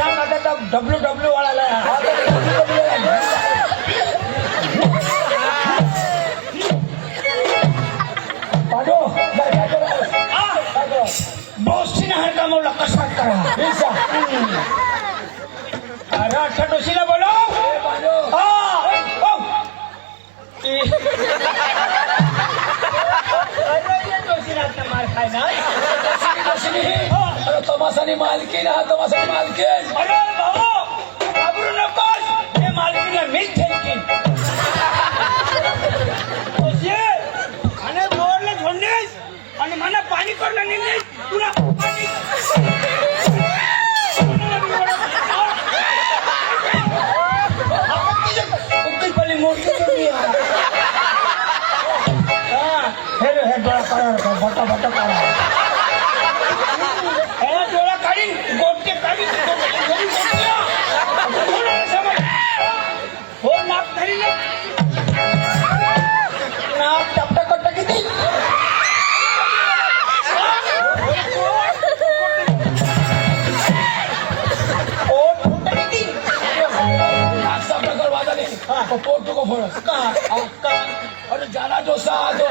सांग आता WW वाळाला डोशीने हार कामवला कसा करा अरे अठ्ठा डोशीला बोलो मार खाय ना तमासानी मालकीन हा तमासानी मालकीन अरे भाऊ घाबरू नकोस हे मालकीला मीच ठेकीन आणि जोडले झोडलीस आणि मला पाणी करलं नाही तुला पाणी मोठी हे डोळा काढा बटा बटा काढा डोळा काढीन गोटे काढीन हो नाक धरी नाक टपटा कट्टा किती पोट को फरस का अरे जाना डोसा आ दो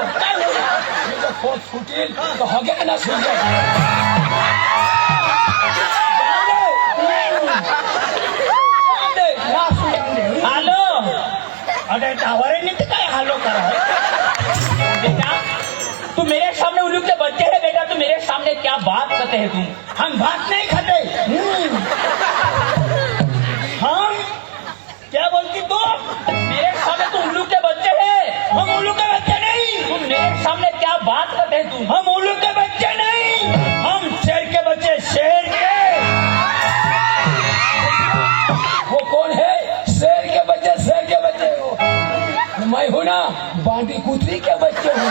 जब पोट फुटील तो हगे ना सुन हालो अरे टावर नहीं काय हालो करा बेटा तू मेरे सामने उल्लू के बच्चे है बेटा तू मेरे सामने क्या बात करते हैं तुम हम भात नहीं खाते हम क्या बोलती तू मेरे सामने तुम उल्लू के बच्चे हैं हम उल्लू के बच्चे नहीं तुम मेरे सामने क्या बात करते हैं तुम हम उल्लू के बच्चे नहीं हम शेर के बच्चे शेर के वो कौन है शेर के बच्चे हो मैं हूं ना बांडी कुतरी के बच्चे हूँ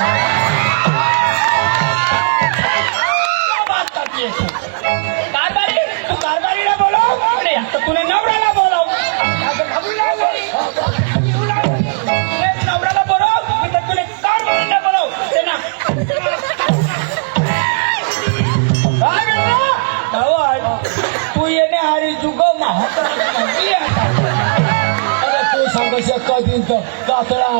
क्या बात करती है कारबारी तू कारबारी ना बोलो अरे तो तूने नवराला बोलो नवराला बोलो तर तुने कारबारी ना बोलो ते ना काय बेटा तू येणे हारी जुगो अरे तू सांग कधी तर कातळा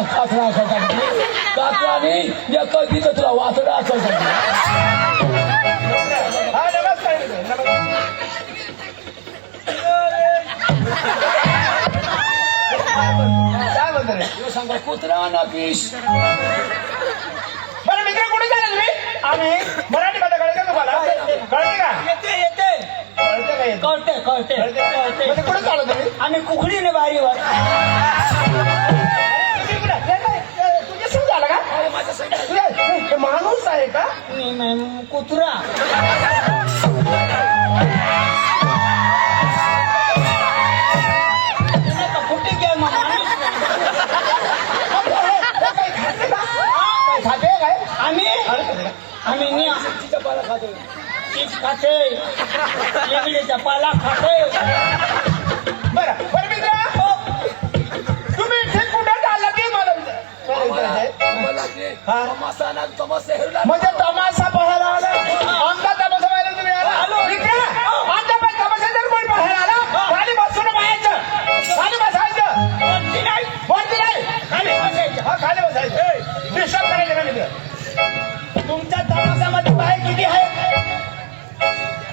कातळाने या कधी तर तुला वातडा सांगा कुत्रा ना पीस बरं मित्र कुठे झाले तुम्ही आम्ही मराठी भाषा कळते तुम्हाला कळते का येते कळते कुठे चालू तुम्ही आम्ही कुकडीने बारीवर तुझे सुरू झालं का माणूस आहे का कुत्रा कुठे घ्या माणूस खाते काय आम्ही चीज खाते लेगडीचा पाला खाते बरं मित्र तुम्ही इथे कुठे चालला की मला म्हणजे तमाशा पाहायला आला आमचा तमाशा पाहायला तुम्ही आला मित्र आमचा पण तमाशा जर कोणी पाहायला आला खाली बसून पाहायचं खाली बसायचं वरती नाही खाली बसायचं खाली बसायचं डिस्टर्ब करायचं का मित्र तुमच्या तमाशामध्ये बाया किती आहेत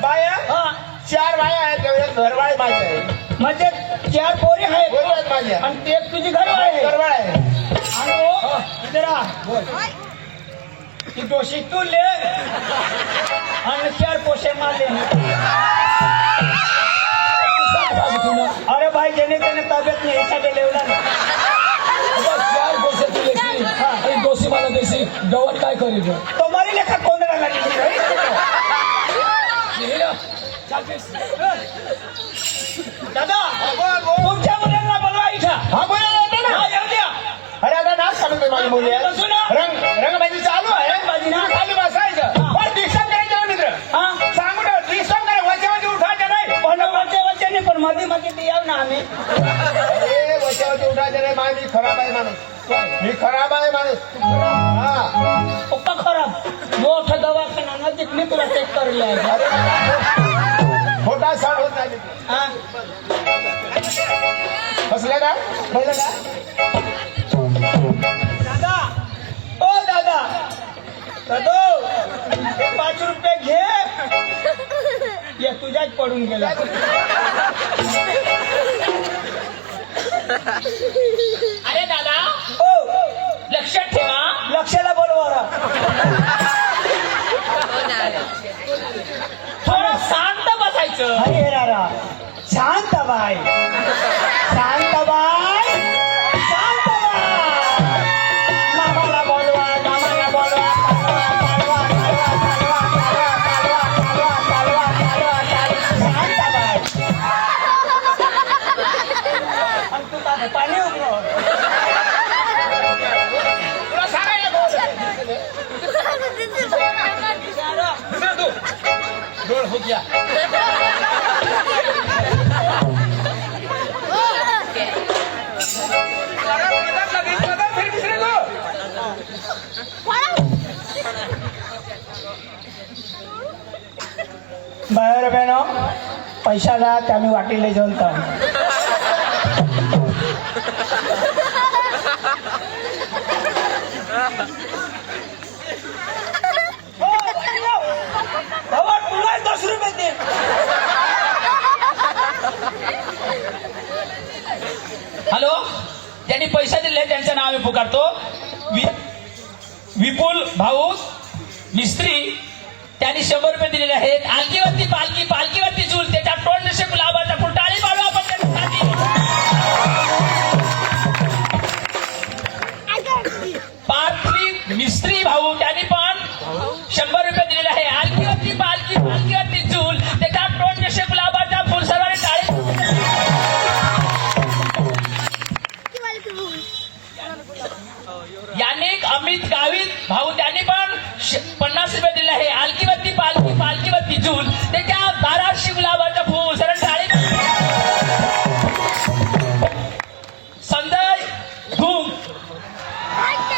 बाया 4 बाया आहेत घरवाळे माझे आहे म्हणजे 4 पोरी आहेत माझ्या आणि एक तुझी घरवाळ आहे आणि जरा ती डोशी तू ले आणि 4 पोशे मारले अरे भाई जेणे त्याने तब्येत नाही हिसाबे लेवला ना 4 गोष्टी तू लेखी आणि दोषी मला देशी गवट काय करील तो मारी लेखा कोण राहिला दादा तुमच्या मुलांना बोलवा इथं बोला येते ना येऊ द्या अरे आता नाच सांगतोय माझी मुली रंगबाजी चालू आहे खाली बसायचं पण डिस्टर्ब करायचं मित्र सांगू ना डिस्टर्ब काय वचे उठायचं नाही पण वचे नाही पण मध्ये ते येऊ ना आम्ही वचे उठायचं नाही माझी खराब आहे माणूस मी खराब आहे माणूस पप्पा खराब मोठा दवाखाना नजीक मी तुला चेक करले खोटा साड होत नाही कळलं का? दादा, ओ दादा, दादो, हे 5 रुपये घे. ये तुझ्याच पडून गेला. अरे दादा, ओ लक्षात ठेवा. लक्षाला बोलवा. थोडं शांत बसायचं. हरी हेरारा शांताबाई शांताबाई शांताबाई मामाला बोलवा मामाला बोलवा चालवा चालवा चालवा चालवा चालवा चालवा चालवा चालवा शांताबाई आणि तू माझं पाणी उघड तुला सांगायला डोळ हो गया. बरं बहिणो पैसा द्या ते आम्ही वाटीले जेवण तुला 10 रुपये दे. हॅलो, ज्यांनी पैसा दिले त्यांचं नाव मी पुकारतो. विपुल भाऊ मिस्त्री, त्यांनी 100 रुपये दिलेले आहेत. आलकीवरती पालखी, पालखीवरती झूल, त्याच्या टोल नशे गुलाबाचा फुल. टाळी पाडू आपण त्यांच्यासाठी. पार्थी मिस्त्री भाऊ, त्यांनी पण 100 रुपये दिलेले आहे. आलकीवरती पालखी, पालखीवरती झूल, त्याच्या टोल नशे गुलाबाचा फुल. सर्वांनी टाळी. यानिक अमित गावित भाऊ, त्यांनी पण 50 रुपये दिले आहे. आलकीवरती पालखी, पालखीवरती झूल, त्याच्या दाराशी गुलाबाचा फूल. सरळ टाळी. संजय धूम,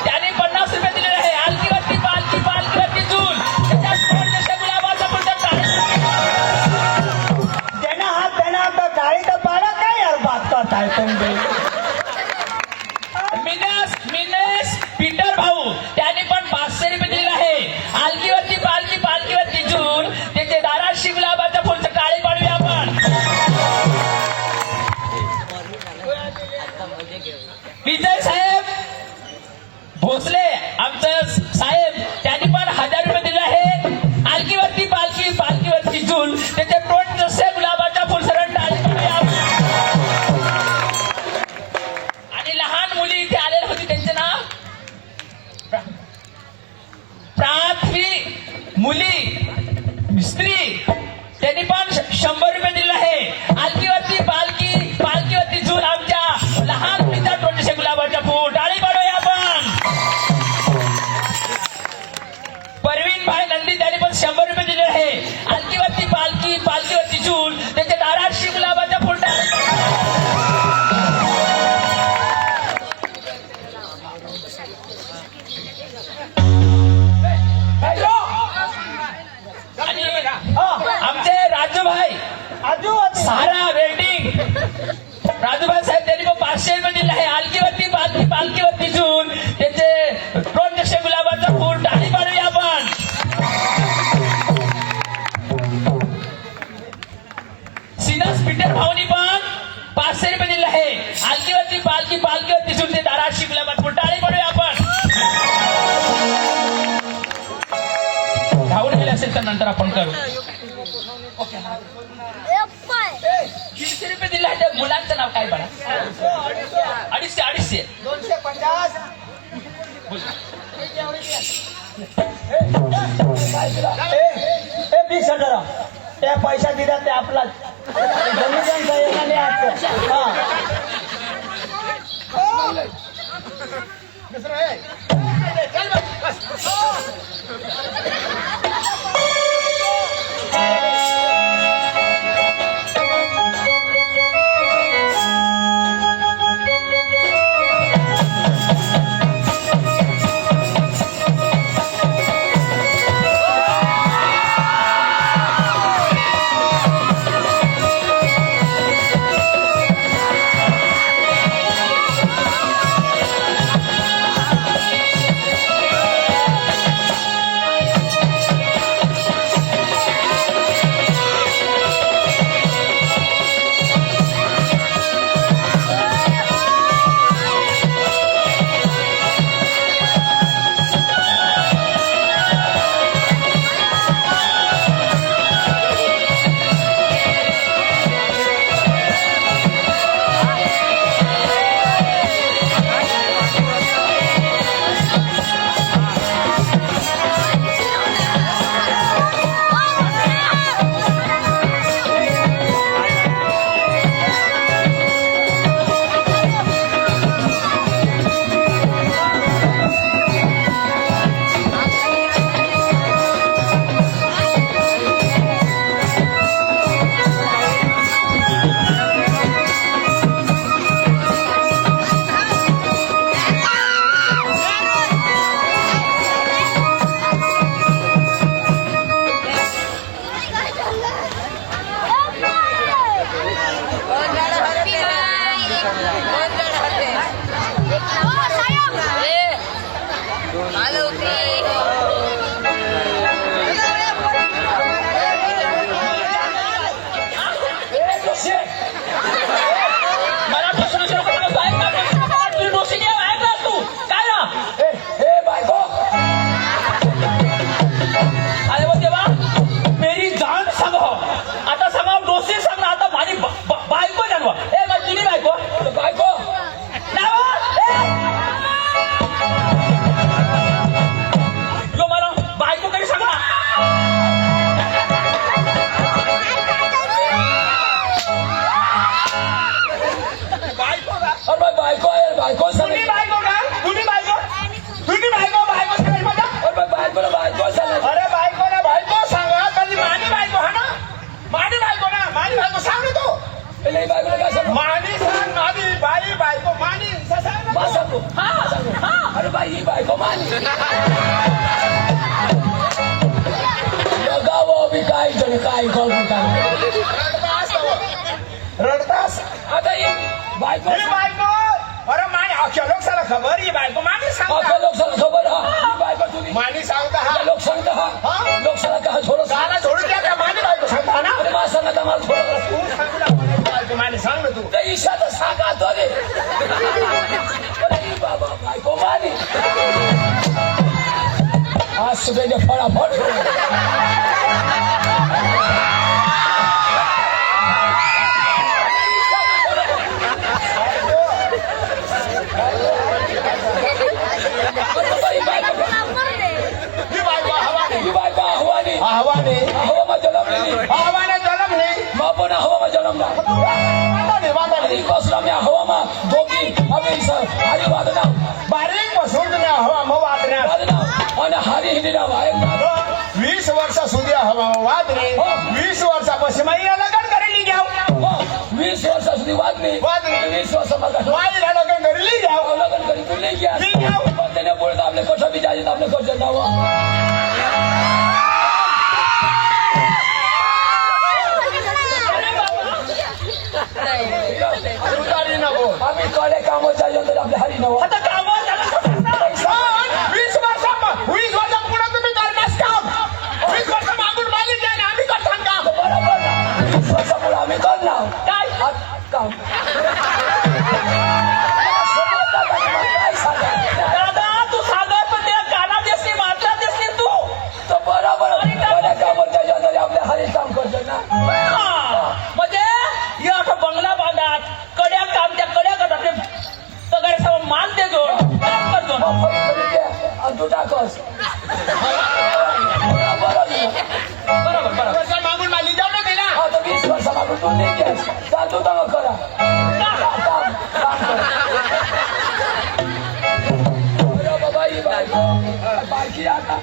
त्याने 50 रुपये दिलेले आहे. आलकीवरती पालखी, पालखीवरती झूल, त्याच्या तोंडशी गुलाबाचा फूल. देना हात देना आता गाडी तर पाडा काय यार बात करत आहे तुम्ही. मिनेस पीटर भाऊ, त्याने पण 500 रुपये दिलेले आहे. आलकीवरती पालखी, पालखीवरती झूल, त्याचे दाराशी गुलाबाचा फुल. टाळी पाडूया आपण. विजय साहेब भोसले, आमचं साहेब, त्यांनी पण 1000 रुपये दिले आहे. आलकीवरती पालखी, पालखीवरती झूल, त्याचे तोंड जसे गुलाबाचा फुल. सरळ टाळी पाडूया आपण. आणि लहान मुली इथे आलेली होती, त्यांचे नाव पृथ्वी मुली मिस्त्री, त्यांनी पण 100 रुपये दिले आहे. आलकीवरती पालखी, पालखीवरती झूल, आमच्या लहान मुलीचा तोंडशे गुलाबाचा फूल. टाळी पाडूया आपण. परवीन भाई नंदी, त्यांनी पण 100 रुपये दिले आहे. आलकीवरती पालखी, पालखीवरती झूल, त्याच्या दाराशी गुलाबाचा फूल. आणि आमचे राजूभाई सारा वेल्डिंग, राजूभाई साहेब, त्यांनी पण 500 रुपये दिले आहे. आलकीवरती पालखी, पालखीवरती झूल, त्याचे दोन जसे गुलाबाचा फूल. टाळी पाडूया आपण. सिनस पीटर भाऊनी पण 500 रुपये दिले आहे. आलकीवरती पालखी, पालखीवरती झूल, ते दाराशी गुलाबाचा फूल. टाळी पाडूया आपण. धावून गेले असेल तर नंतर आपण करू. 150 रुपये दिले आहे. त्या मुलांचं नाव काय बघा. 250 250 20,000 त्या पैसा दिला ते आपलाच जमिनीचा येणारे हात. पहिले ही बायकोला काय सांगू मानी सांग मानी बाई बायको मानी सांग मा सांगू अरे बाई ही बायको मानी गाव बी काय जण काय करू काय रडतास आता ही बायको ही बायको अरे मानी अख्ख्या लोकसाला खबर ही बायको मानी सांगता आपल्या लोकसभा खबर हा ही बायको तुम्ही मानी सांगता हा लोक सांगता हा हा? लोकसभा का थोडं गाणं सोडून द्या का मानी बायको सांगता ना अरे मा सांगत आम्हाला थोडं तू सांगू ना मानी बायको मानी सांग ना तू त्या ईशाचं सांगा तो रे अरे ही बाबा बायको मानी आज सुबह फटाफट ही बायको हवाने ही बायको आव्हाने हवाने हवामा जलमली हवाने जलम नाही मा पण हवामा जलमला वाताने वाताने आणि कसला मी हवामा दोघी आम्ही हरी वादना बारीक बसून तुम्ही हवा मग वाटण्या वादना आणि हरी हिंदी नाव आहे 20 वर्ष સુધી हवा वादने 20 वर्षापासून माईला लग्न करेली घ्याव 20 वर्षा સુધી वादनी वादनी. 20 वर्ष मग माईला लग्न करेली घ्याव लग्न करी तुले घ्या ली घ्याव पण त्याने बोलत आपले कसं बी जायचं आपले कर्ज नाव उतारी नको आम्ही कडे कामं जायचं तर आपले हरी नाव आता कामावर झालं 20 वर्ष पुढे तुम्ही करणार काम 20 वर्ष मागून मागित नाही आम्ही करतात काम बरोबर ना 20 वर्षापुढे आम्ही करणार काय काम काय सांगा दादा तू सागर पण त्या काना दिसली मात्रा दिसली तू तर बरोबर कडे कामं जायचं तर आपले हरी काम करतो ना म्हणजे हे असं बंगला बांधात कड्या काम त्या कड्या करतात ते सगळे सर्व माल देतो काम करतो आणि तू टाकस बरोबर बरोबर वर्ष मागून मागित जाऊ ना तिला आता 20 वर्षापासून तू नाही घ्यास चालतो तर करा काम कर अरे बाबा ही बायको बायकी आता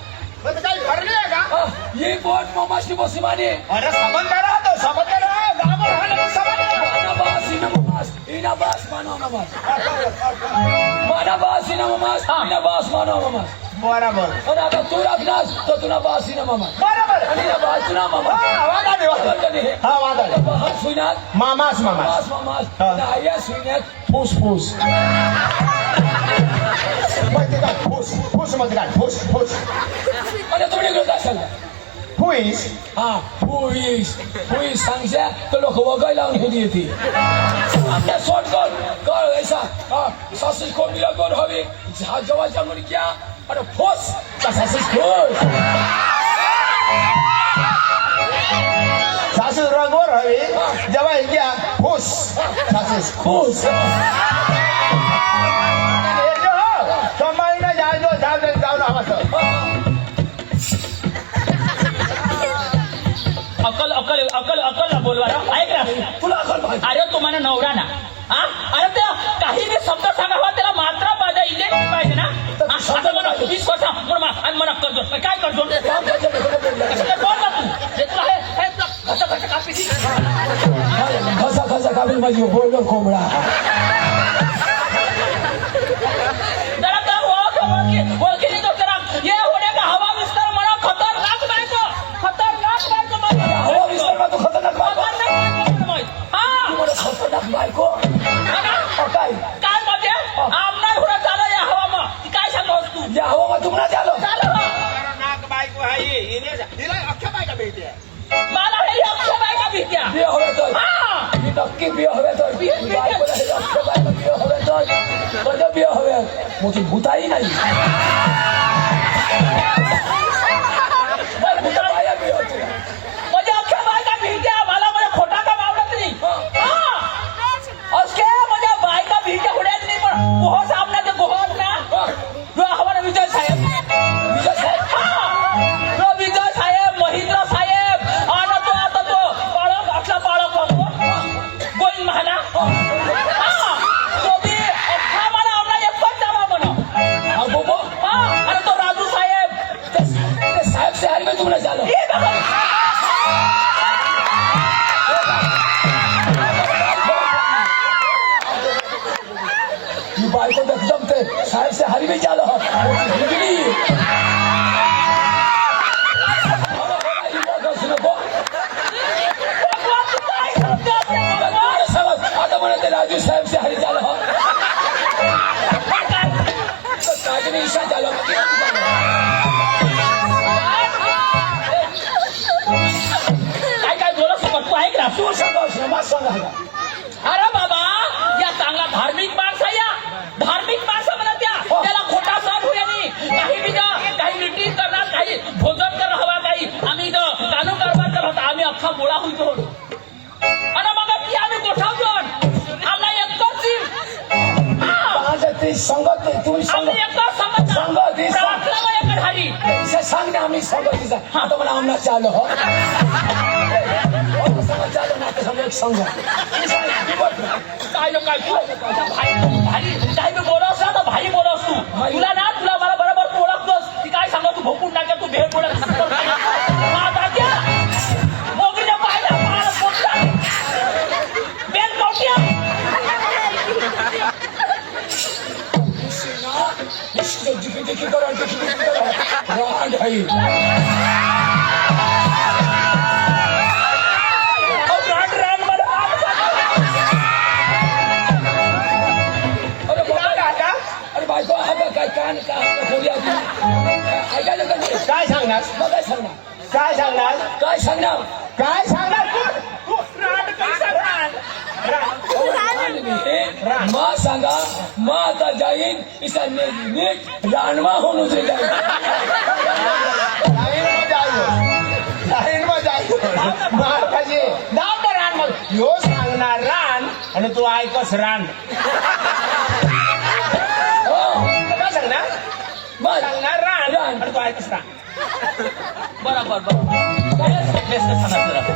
पण काही भरली आहे का ये बोट मामाशी बसी माने अरे संबंध राहतो संबंध राहतो गावावर राहणं संबंध Inabas mano mamas. Manabas inamamas. Inabas mano mamas. बरोबर आणि आता तू राखलास तर तुला बास इनामामा बरोबर आणि ना बास तुला मामा हा वादाने हा वादाने बास सुनात मामास मामास बास मामास हा. नाया सुनात फूस फूस मध्ये काय फुस फुस मध्ये काय फुस फुस आणि तुम्ही इकडे जाशाल फुईस हा फुईस सांगशा तर लोक वगाय लावून कधी येते आपल्या शॉर्ट कर ऐसा हा सासू को मिला कोण हवे जवळ जाऊन क्या अरे फूस सासू फूस सासू रंगवर हवी जेव्हा घ्या फुस सासू फूस समाईला जायचो जाऊन आवाज अकल अकल अकल अकल बोलवा ऐक ना तुला अकल पाहिजे अरे तुम्हाला नवरा ना हा अरे त्या काही बी शब्द सांगावा त्याला मात्रा पाहिजे इलेक्ट्रिक पाहिजे ना हा, आता मला 20 वर्ष आणि मला करतो काय करतो काम करतो कसं बोल ना तू हे तुला हे तुला कसं कसं कापी खसा काबिल माझी बोललो कोंबडा जरा तर ओळखी तो जरा ये होणे का हवा विस्तार मला खतरनाक बायको मला हवा विस्तार तू खतरनाक बायको हा तू मला खतरनाक बायको काय काय मध्ये आमना एवढं झालं या हवामा काय सांगतोस तू या हवामान तुम्हाला झालं नाक बायको आहे हिला अख्ख्या बायका भेटते मला हे अक्षय बायका भीत्या बिय हवे तर हा मी नक्की बिय हवे तर बायकोला हे अक्षय बायको बिय हवे तर माझं बिय हवे मोठी भूताई नाही भूता बाया बिय होती म्हणजे अक्षय बायका भीत्या मला म्हणजे खोटा काम आवडत नाही हा असके म्हणजे बायका भीत्या होण्यात नाही पण गोहस आपल्या ते गोहस ना जो हवाना विजय साहेब विजय साहेब महिंद्र साहेब आणि तो आता तो बाळक आपला बाळक गोविंद महाना तो बी अख्खा मला आपला एकच जावा म्हणा हा बोबो हा साहेब से हरी चाल हो काय नाही ईशा चाल काय काय बोलत होता तू ऐक ना तू सांगा समाज सांगा अरे बाबा या चांगला धार्मिक माणसा या धार्मिक माणसं म्हणत त्या त्याला खोटा सण होईल काही बी काही मिटिंग करणार काही भोजन कर हवा काही आम्ही इथं कानून कारभार करत आम्ही अख्खा गोळा होतो आणि मग ती आम्ही गोठावतो आम्हाला एकच ते संगत तुम्ही आम्ही एकच संगत सांगत प्रार्थना एक ढाली सांग ना आम्ही संगतीचा आता मला आमना चालू हो चालू ना आता एक संघ काय काय तू भारी काही बी बोलवस ना तर भारी बोलवस तू तुला ना तुला मला बरोबर तू ओळखतोस ती काय सांगा तू भोकून टाक्या तू भेट बोलत मोगरीच्या पायला पाळ पोटला बेल कौटिया जिकी करा रांड है अरे बायको हा काय कान का बोलिया ऐकायला काय सांगणार काय सांगणार काय सांगणार काय सांगणार काय सांगणार तू माँ सांगा माँ आता जाईन इसा नीट रानवा होऊन उतरे जाईल लाईन मध्ये महाराजे नाव तर रान मग ह्यो सांगणार रान आणि तू ऐकस रान काय सांगणार मग सांगणार रान आणि तू ऐकस रान बरोबर बरोबर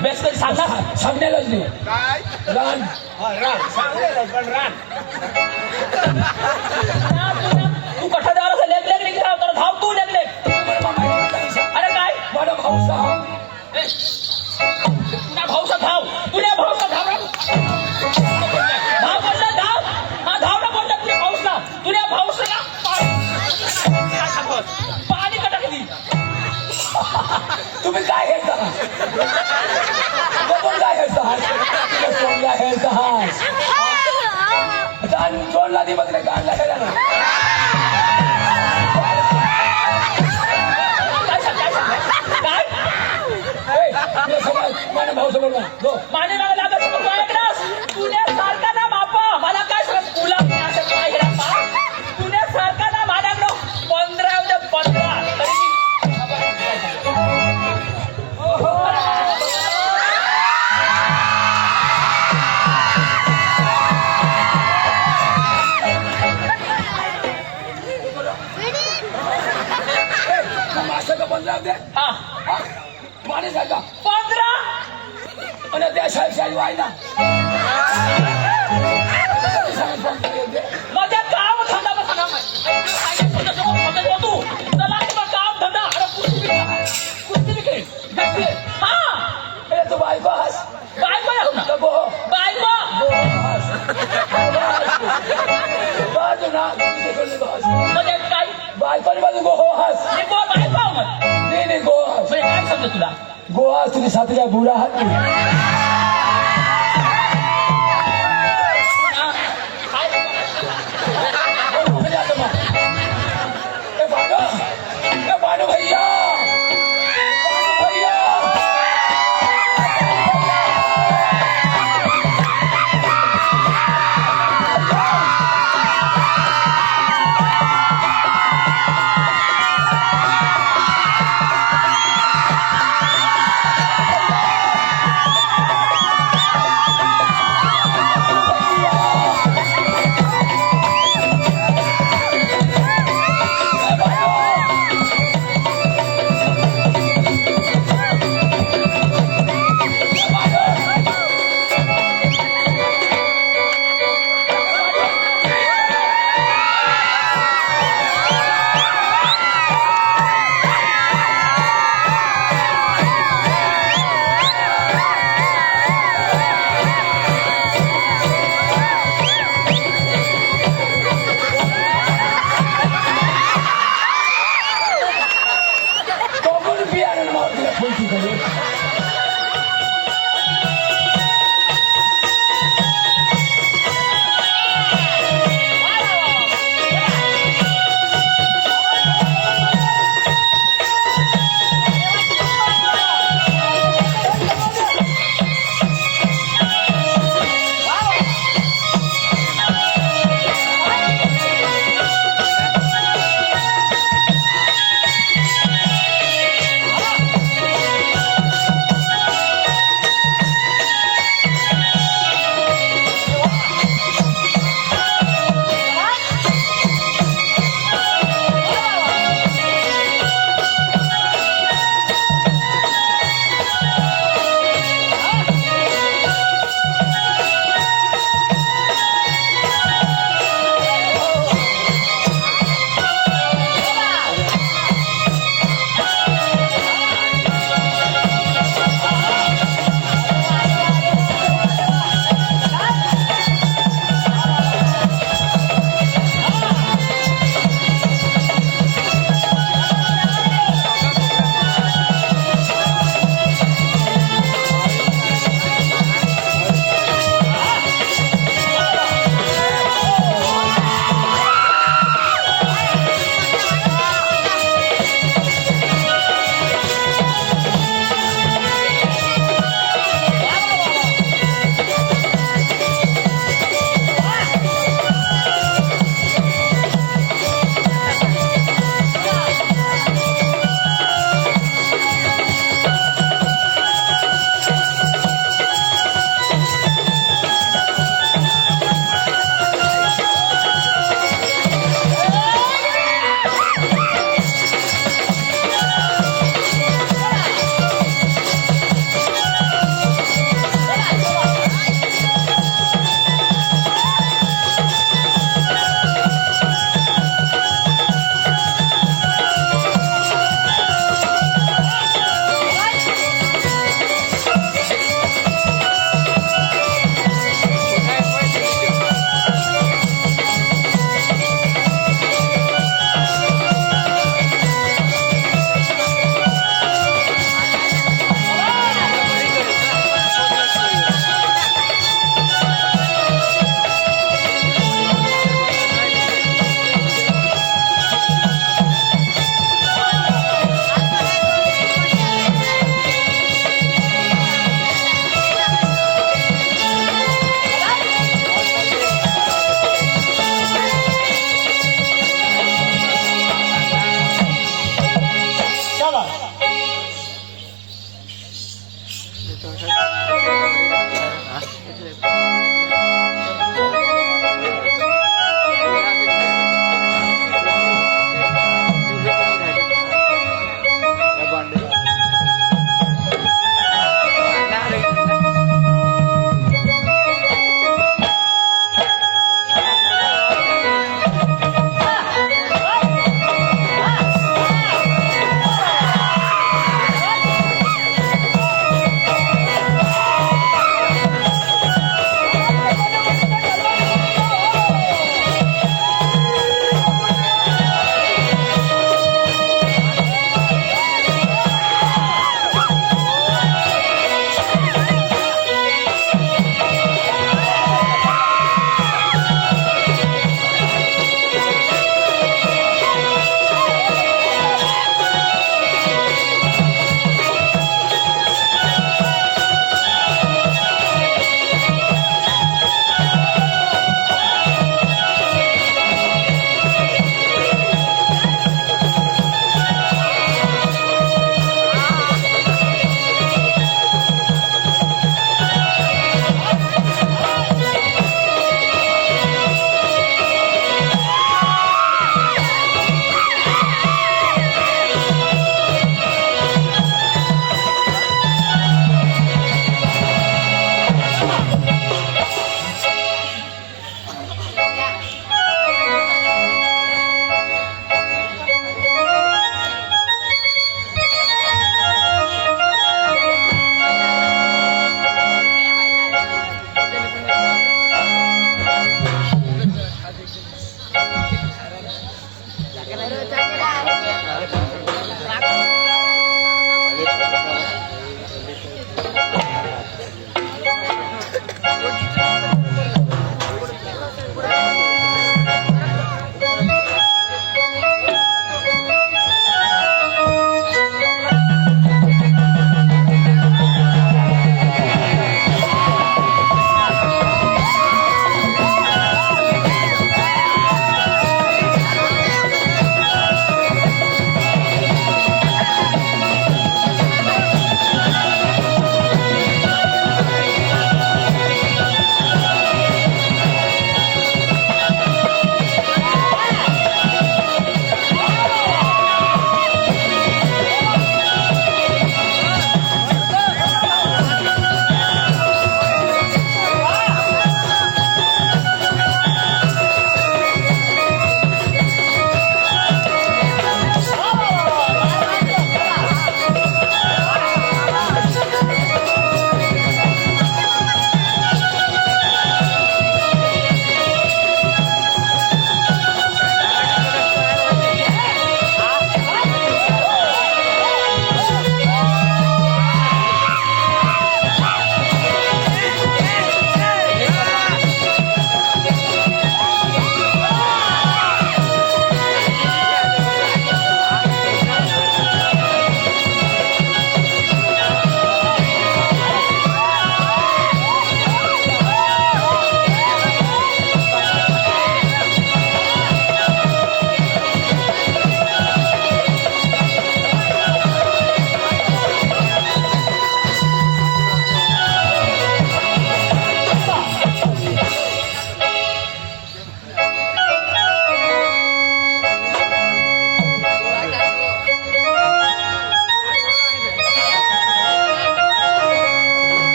बेस्ट कधी सांगणार सांगण्यालाच नाही रान रान सांगेल पण रान तू कठा द्यायला लेख लेख लेख तर धाव तू लेख लेख अरे काय माझा भाऊ सहा तुझ्या भाऊचा धाव तुझ्या भाऊचा धाव धाव बोलला धाव हा धाव ना बोलला तुझ्या भाऊसला तुझ्या भाऊसला पाणी कटकली तुम्ही काय हेरता कोण काय हेरता कोण काय हेरता जोडला दे बघ गाडला गेला ना माझ्या भाऊ समोर माने मागे लागत तू ऐकलास पुण्यासारखा ना बापा मला काय सांग तुला असं काय हे बापा पुण्यासारखा ना माझ्याकडं 15 उद्या 15 तरी मासा का 15 दे हा माने सारखा 15 आणि त्या साहेब साहेब आहे ना माझ्या काम धंदा बसा तू चला काम धंदा अरे कुस्ती खेळ हा अरे तू बायको हास बायको तर गो बायको बाजू ना म्हणजे काय बायको बाजू गो हो हास बायको मग नाही गो हास म्हणजे काय समजा तुला गो हास तुम्ही साथीला बुरा हात भानु भैया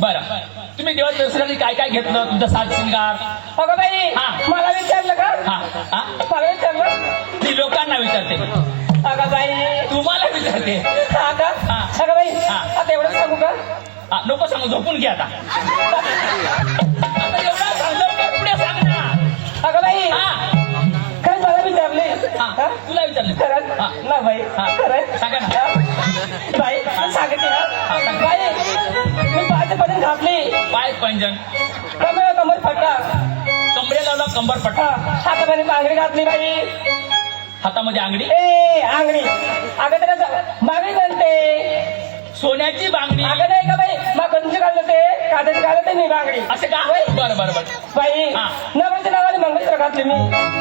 बरं तुम्ही देवाच्या दर्शनासाठी काय काय घेतलं तुमचा साज शिंगार अगं बाई हा. मला विचारलं का हा हा मला विचारलं ती लोकांना विचारते अगं बाई तुम्हाला विचारते हा का हा. अगं बाई हा. आता एवढं सांगू का हा, नको सांगू झोपून घ्या आता आता एवढा सांगतो का पुढे सांग ना अगं बाई हा काय मला विचारले हा तुला विचारलं खरंच हा. ना बाई हा. खरंच सांगा ना बाई सांगते हा, ना सांग. बाई मी पाच पडून घातली पाय पंजन कमर फटा कमरे लावला कंबर पट्टा हातामध्ये बांगडी घातली बाई हातामध्ये अंगडी ए आंगडी अगं त्याला बांगडी म्हणते सोन्याची बांगडी अगं नाही का बाई मग कंची घालत ते काठाची घालत मी बांगडी असे का बरं बरं बरं बाई हा. नवऱ्याच्या नावाने मंगळसूत्र घातली मी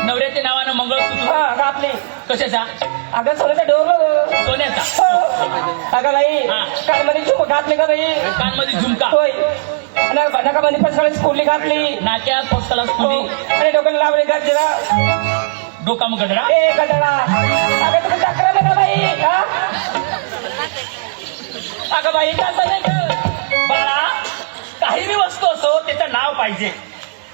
नवऱ्याच्या नावानं मंगळसूत्र हा घातली कशाचा अगं सोन्याचा डोर सोन्याचा अगं बाई हा. कानमध्ये झुम घातली का बाई कानमध्ये झुमका होय नकामध्ये पसकाळी स्कूलली घातली नाक्यात पोस्टाला हो. स्कुली आणि डोक्याला लावली गजरा डोकाम गडरा ए गजरा अगं तुम्ही चक्र ना बाई हा अगं बाई कसं नाही का बाळा काही बी वस्तू असो त्याचं नाव पाहिजे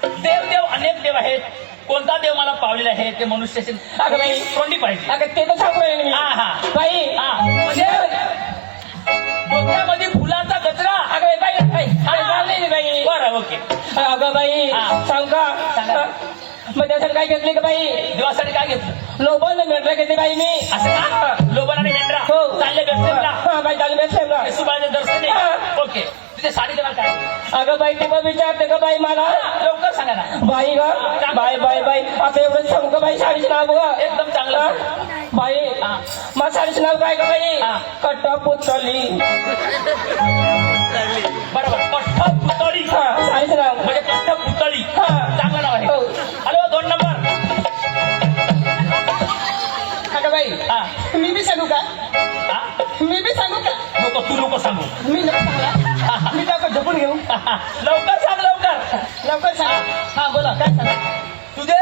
देव अनेक देव आहेत कोणता देव मला पावलेला आहे ते मनुष्याचे अगं बाई. तोंडी पाहिजे अगं ते तर सांगू राहिले मी हा हा बाई हा म्हणजे डोक्यामध्ये फुलाचा गजरा अगं बाई बाई हा. चालली बाई बरं ओके अगं बाई हा. सांग का सांगा. मग त्यासाठी काय घेतली का बाई देवासाठी काय घेतलं लोबल मेंढरा घेतली बाई मी असं का लोबन आणि मेंढरा हो. चालले भेटले हा बाई चालली भेटले सुबाचे दर्शन हा. आहे ओके तुझे साडीचं नाव काय अगं बाई ते पण विचारते का बाई मला लवकर सांगा ना बाई ग बाई बाई बाई आता एवढं सांगू का बाई साडीचं नाव ग एकदम चांगलं हा? सांग. बाई हा. मग साडीचं नाव काय का बाई हा. कट्टा पुतली बरोबर कठ्ठ पुतळी हा साडीचं नाव म्हणजे कठ्ठ पुतळी हा. चांगलं नाव आहे हो. हॅलो 2 नंबर अगं बाई हा मी बी सांगू का हा? मी बी सांगू का नको तू नको सांगू मी नको सांगला मी टाका झोपून घेऊ लवकर सांग लवकर लवकर सांग हा बोला काय सांगा तुझे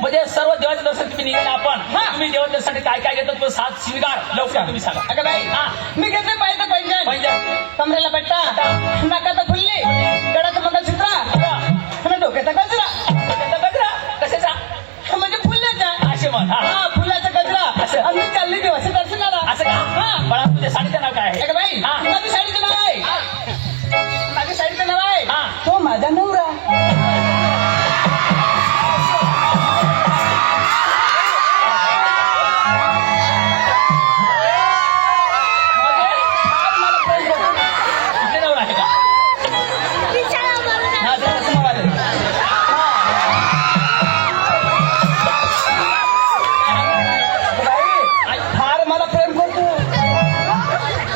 म्हणजे सर्व देवाचे दर्शन तुम्ही निघाले आपण हा. तुम्ही देवाच्या दर्शनासाठी काय काय घेतात तो सात शिंगार लवकर तुम्ही सांगा अगं बाई हा मी घेतले पाहिजे पैंजण म्हणजे कमरेला पट्टा नाकाचा फुल्ली गळ्याचं मंगळसूत्र आणि डोक्याचा गजरा त्याचा गजरा कशाचा म्हणजे फुल्याचा असे म्हण हा हा फुलाचा गजरा असं. आणि मी चालली देवाच्या दर्शनाला असं का हा. बाळा तुझ्या साडीचं नाव काय आहे अगं बाई हा. माझी साडीचं नाव आहे माझ्या साडीचं नाव आहे हा. तो माझा नवरा तुझे नवरा आहे का हा, तो तसं नाव आहे. बाई, फार मला प्रेम करतो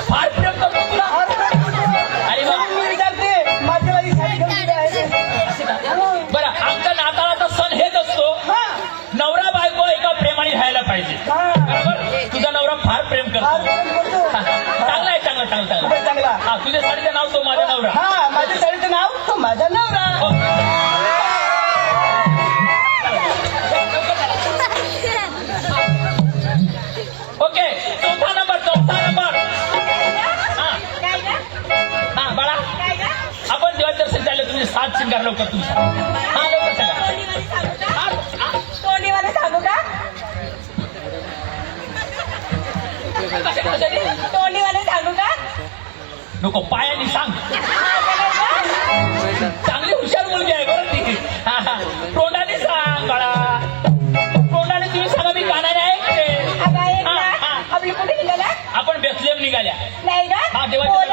फार प्रेम करतो तुला फार प्रेम करतो. अरे वा. मी विचारते माझ्याला ही साडी घेऊन दिली आहे बरं आमच्या नाताळाचा सण हेच असतो हा नवरा बायको एका प्रेमाने राहायला पाहिजे हा बरोबर तुझा नवरा फार प्रेम फार करतो प्रेम करतो हा, चांगला आहे चांगला चांगला चांगला खूपच चांगला हा तुझ्या साडीचं नाव तो माझा नवरा हा माझ्या साडीचं नाव तो माझा नवरा हो. ओके चौथा नंबर हा हा बाळा आपण देवा दर्शन झालं तुम्ही सात शिंगार लवकर तुम्ही हा लवकर सांगा तोंडीवाले सांगू का कशाने? तोंडीवाले सांगू का नको पायाने सांग चांगली हुशार मुलगी आहे बरं ती हा, हा. तोंडाने सांग बाळा तोंडाने तुम्ही सांगा मी कानाने ऐकते अगं ऐक हा, ना हा. आपली कुठे निघाला आपण बेथलेम निघाल्या नाही हा, का देवाच्या